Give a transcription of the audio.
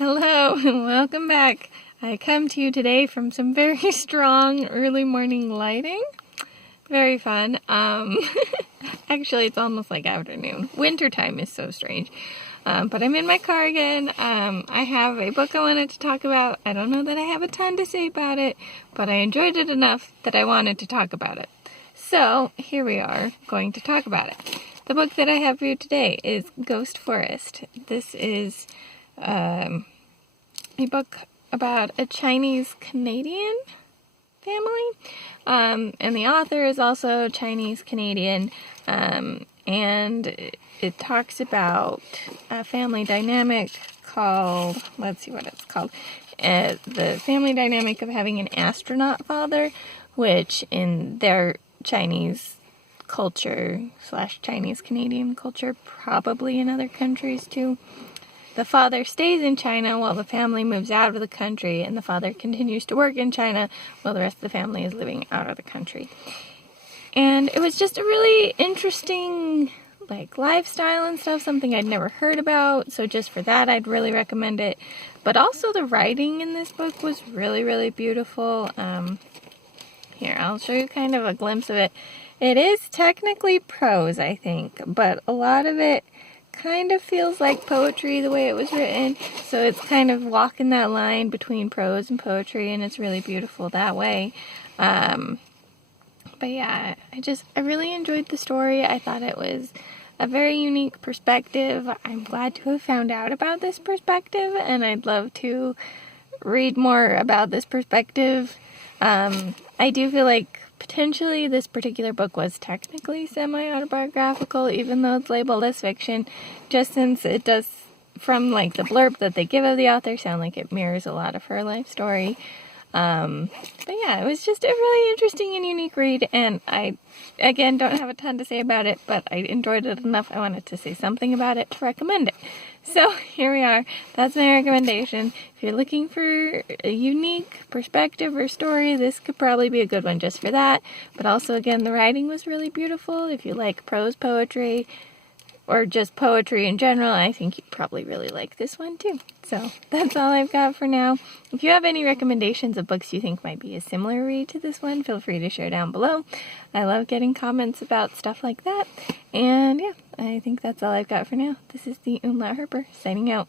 Hello and welcome back. I come to you today from some very strong early morning lighting. Very fun. Actually, it's almost like afternoon. Wintertime is so strange. But I'm in my car again. I have a book I wanted to talk about. I don't know that I have a ton to say about it, but I enjoyed it enough that I wanted to talk about it. So here we are going to talk about it. The book that I have for you today is Ghost Forest. This is a book about a Chinese-Canadian family, and the author is also Chinese-Canadian, and it talks about a family dynamic called, let's see what it's called, the family dynamic of having an astronaut father, which in their Chinese culture / Chinese-Canadian culture, probably in other countries too, the father stays in China while the family moves out of the country, and the father continues to work in China while the rest of the family is living out of the country. And it was just a really interesting, lifestyle and stuff, something I'd never heard about, so just for that I'd really recommend it. But also the writing in this book was really, really beautiful. Here, I'll show you kind of a glimpse of it. It is technically prose, I think, but a lot of it kind of feels like poetry the way it was written, so it's kind of walking that line between prose and poetry, and it's really beautiful that way. But yeah, I really enjoyed the story. I thought it was a very unique perspective. I'm glad to have found out about this perspective, and I'd love to read more about this perspective. I do feel like potentially this particular book was technically semi-autobiographical, even though it's labeled as fiction, just since it does, from the blurb that they give of the author, sound like it mirrors a lot of her life story. But yeah, it was just a really interesting and unique read, and I, again, don't have a ton to say about it, but I enjoyed it enough I wanted to say something about it to recommend it. So here we are. That's my recommendation. If you're looking for a unique perspective or story, this could probably be a good one just for that. But also, again, the writing was really beautiful. If you like prose poetry, or just poetry in general, I think you'd probably really like this one too. So that's all I've got for now. If you have any recommendations of books you think might be a similar read to this one, feel free to share down below. I love getting comments about stuff like that. And yeah, I think that's all I've got for now. This is the Umlaut Herper signing out.